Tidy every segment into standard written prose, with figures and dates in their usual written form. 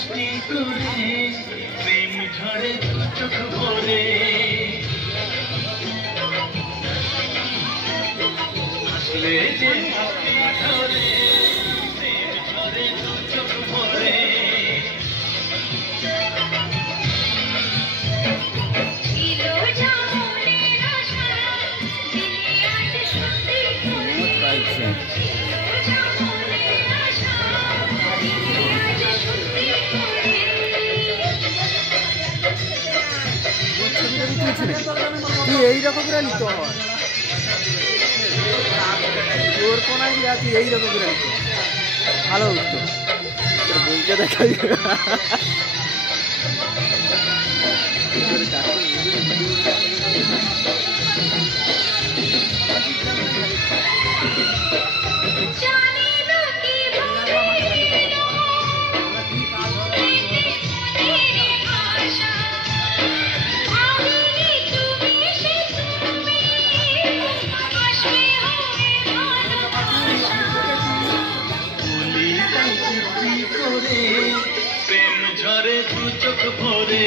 মিষ্টি করে প্রেম ঝরে চোখ ভরে আসলে যে মিষ্টি ধরে প্রেম ঝরে চোখ ভরে তুই এইরকম করে নিতে হয় তোর কোনায় গিয়া তুই এইরকম করে নিতে ভালো উঠতো বইটা দেখাই প্রেম ঝরে দু চোখ ভরে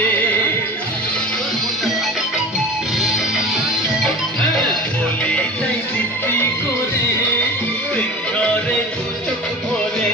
বলি তাই দিব্যি করে প্রেম ঝরে দু চোখ ভরে